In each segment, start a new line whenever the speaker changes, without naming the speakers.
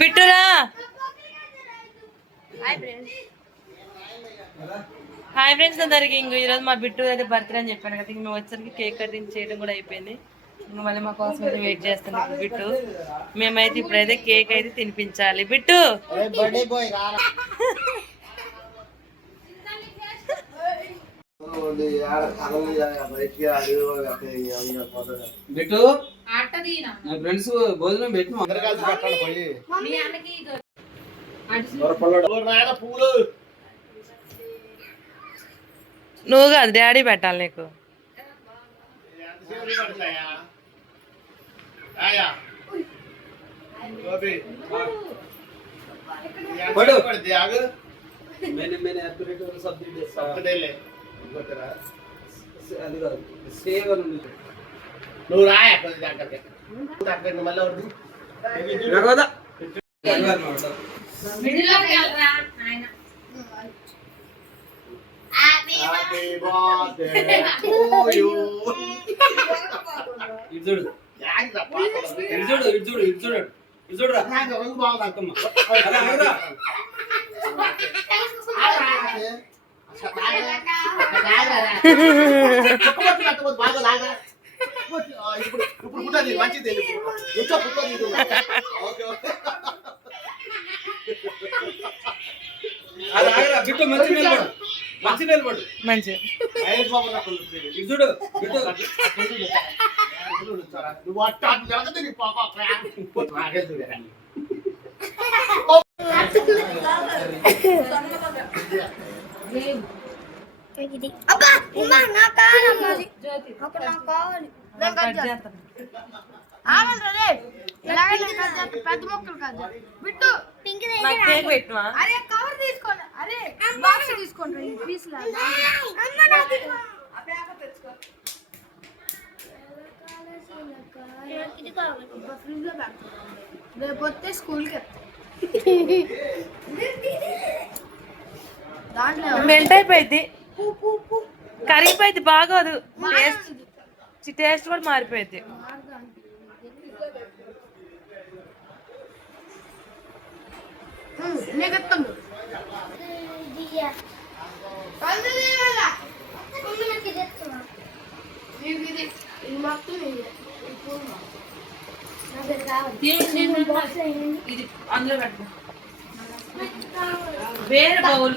బిట్టురా hi friends అందరికి. ఇంక ఈరోజు మా బిట్టు అయితే బర్త్డే అని చెప్పాను కదా. ఇంక మేము వచ్చరికి కేక్ కటింగ్ చేయడం కూడా అయిపోయింది. ఇంక మళ్ళీ మా కోసం అయితే వెయిట్ చేస్తాను ఇప్పుడు బిట్టు. మేమైతే ఇప్పుడైతే కేక్ అయితే తినిపించాలి. బిట్టు!
బిట్టు ఫ్రెండ్స్ భోజనం పెట్టు అందరు
కలిసి పెట్టండి పోయి పూలు
నువ్వు కాదు డాడీ పెట్టాలి నీకు
పడు మెనే మెనే అప్పిరేటర్ సబ్జెక్ట్ సబ్జెక్ట్ అది కాదు. సేవ్ ఉంది.
నువ్వు రాయా దగ్గరికి దగ్గర మళ్ళీ
ఇటు చూడు. ఇటు చూడు ఇటు చూడురా. అక్కమ్మ మంచి
నువ్వు జరగదు నీ పాప నాకే చూడరా
అబ్బా ఉమ్మా నా కావాలమ్మా అది అప్పుడు నాకు కావాలి. నేను కట్ చేస్తాను. ఆగండి రే. ఇలాగే నేను కట్ చేస్తాను. పెద్ద మొక్కలు కట్ చేస్తాను. బిట్టు.
నాకు కేక్ పెట్టినా
అరే కవర్ తీసుకోండి. అరే బాక్స్ తీసుకోండి పీస్ లాగా. రేపు వస్తే స్కూల్కి దాంట్లో
మెల్ట్ అయిపోయింది కరిగిపోయింది బాగోదు. టేస్ట్ టేస్ట్ కూడా మారిపోయింది
ఇది
అందులో పెట్టు. వేరే బౌల్.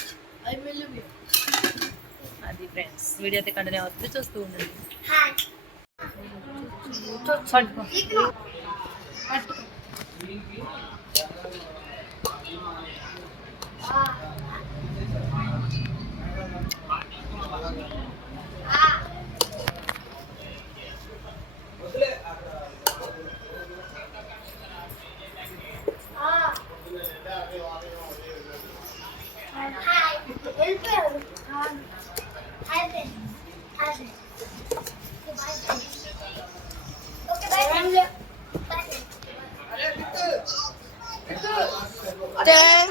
అది ఫ్రెండ్స్ వీడియో అయితే కంటిన్యూ అవుతుంది. చూస్తూ ఉండండి. పట్టుకో.
对。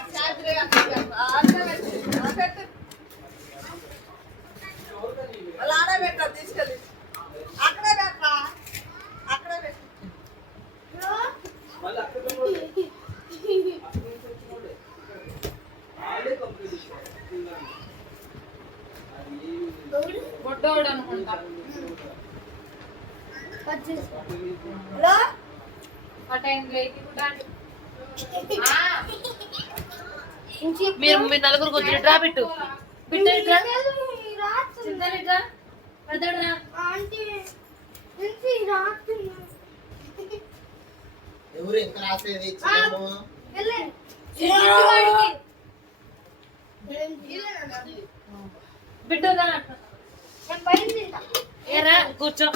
బొడ్డోడు అనుకుంటా.
హలో?
మీరు మీరు నలుగురు కూర్చుని డ్రా పెట్టు బిడ్డ ఇట్రా
ఈ రాత్రి
చింతలు ఇట్రా పెద్దోడు రా.
ఆంటీ ఇంచి రాత్రి
ఎవరు ఎంత రాసేది చికెను
కూర్చో.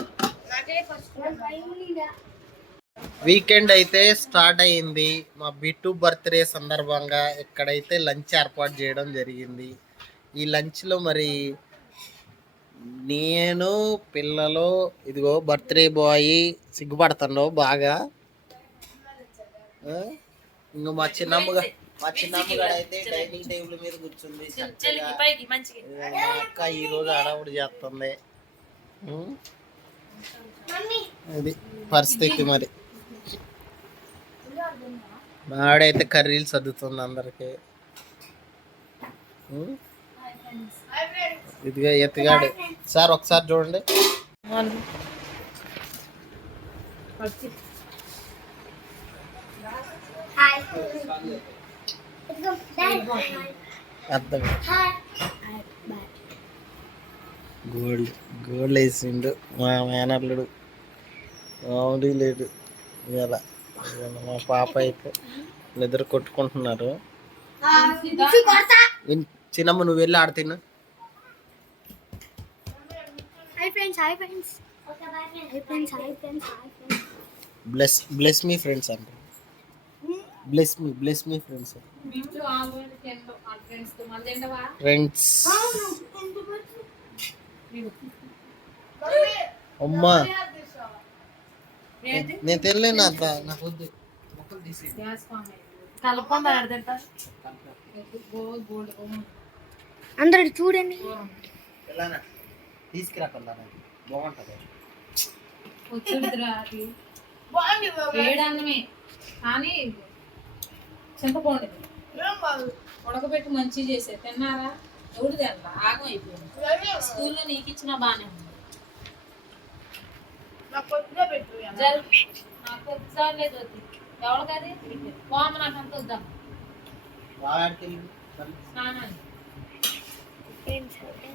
వీకెండ్ అయితే స్టార్ట్ అయింది మా బిట్టు బర్త్డే సందర్భంగా ఇక్కడైతే లంచ్ ఏర్పాటు చేయడం జరిగింది. ఈ లంచ్లో మరి నేను పిల్లలు ఇదిగో బర్త్డే బాయ్ సిగ్గుపడుతున్నావు బాగా. ఇంక మా చిన్నమ్మగా మా చిన్నమ్మ అయితే డైనింగ్ టేబుల్ మీద కూర్చుంది అక్క ఈ రోజు హడావుడి చేస్తుంది. అది పరిస్థితి మరి. మాడైతే కర్రీలు సర్దుతుంది అందరికి? ఇదిగా ఎత్తుగాడు. సార్ ఒకసారి చూడండి.
హాయ్.
గోల్డ్ గోల్డ్ వేసిండు. మా మేనల్లుడు. మామూలు లేడు ఇవాళ మా పాప అయితే నిద్ర కొట్టుకుంటున్నారు. చిన్నమ్మ నువ్వు వెళ్ళి ఆడుతున్నా బ్లెస్ బ్లెస్ మీ ఫ్రెండ్స్ అంట.
Bless me bless me friends
friends అమ్మా. నేను తెలియను అంత నాకు వద్దు. మొక్కలు తీసి
అందరు చూడండి.
తీసుకురా పిల్లనా బాగుంటుంది.
వేడన్నమే కానీ చింతపండు ఉడకబెట్టి మంచి చేసే తిన్నారా? ఎవడు తినరా ఆగం అయిపోయింది. స్కూల్లో నీకు ఇచ్చిన బాగానే ఉంది. నాకు ఒకసారి లేదు వద్దు. ఎవరికది? బామ్మ నాకు అంత వద్దాం
బాగా ఆడికెళ్ళి
స్నానాన్ని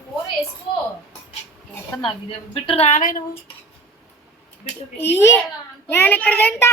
కూర వేసుకో. నాకు ఇదే? బిట్టు రాలే నువ్వు.
నేను ఇక్కడ తింటా.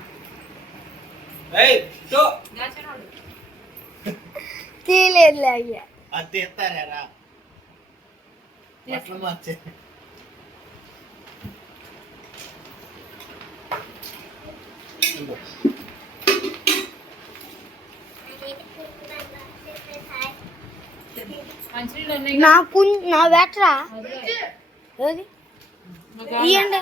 తీయలేదు అయ్యా.
అది తీస్తారా బట్టలు మార్చే.
నాకు నా వెట్రా? ఇయ్యండి.